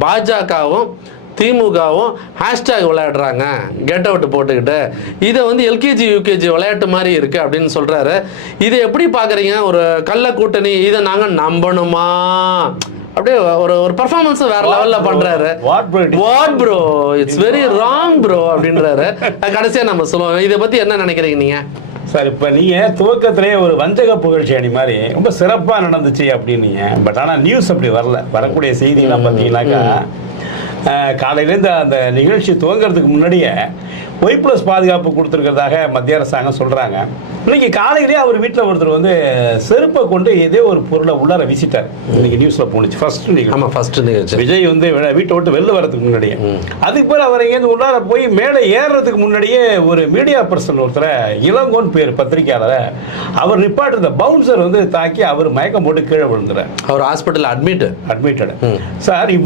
பாஜகவும் திமுகவும் ஹேஷ்டேக் விளையாடுறாங்க. கெட் அவுட் போட்டுக்கிட்டு. இதை வந்து எல்கேஜி யூகேஜி விளையாட்டு மாதிரி இருக்கு அப்படின்னு சொல்றாரு. இதை எப்படி பாக்குறீங்க? ஒரு கள்ள கூட்டணி இதை நாங்க நம்பணுமா? அப்படியே ஒரு ஒரு பர்ஃபார்மன்ஸ் வேற லெவல்ல பண்றாரு? What bro it's very wrong bro அப்படின்றாரு. கடைசியா நம்ம சொல்லுவோம். இதை பத்தி என்ன நினைக்கிறீங்க நீங்க? சார் இப்போ நீங்கள் துவக்கத்திலேயே ஒரு வஞ்சக புகழ்ச்சி அணி மாதிரி ரொம்ப சிறப்பாக நடந்துச்சு அப்படின்னீங்க. பட் ஆனால் நியூஸ் அப்படி வரல. வரக்கூடிய செய்திலாம் பார்த்தீங்கன்னாக்கா காலையிலேருந்து அந்த நிகழ்ச்சி துவங்குறதுக்கு முன்னாடியே ஒய் ப்ளஸ் பாதுகாப்பு கொடுத்துருக்கிறதாக மத்திய அரசாங்கம் சொல்கிறாங்க இன்னைக்கு காலையிலேயே அவர் வீட்டில் ஒருத்தர் வந்து செருப்பை கொண்டு ஏதோ ஒரு பொருளை உள்ளார வீசிட்டார். இன்னைக்கு நியூஸில் போணுச்சு. ஃபர்ஸ்ட் நிகழ்ச்சி ஆமா ஃபர்ஸ்ட் நிகழ்ச்சி. விஜய் வந்து வீட்டை விட்டு வெளில வரதுக்கு முன்னாடியே. அதுக்கு பிறகு அவர் எங்கேருந்து உள்ளார போய் மேலே ஏறுறதுக்கு முன்னாடியே ஒரு மீடியா பர்சன் ஒருத்தரை இளங்கோன் பேர் பத்திரிக்கையாளரை அவர் நிப்பாட்டு இந்த பவுன்சர் வந்து தாக்கி அவர் மயக்கம் போட்டு கீழே விழுந்துறார். அவர் ஹாஸ்பிட்டல் அட்மிட் அட்மிட்டட் சார் இவர்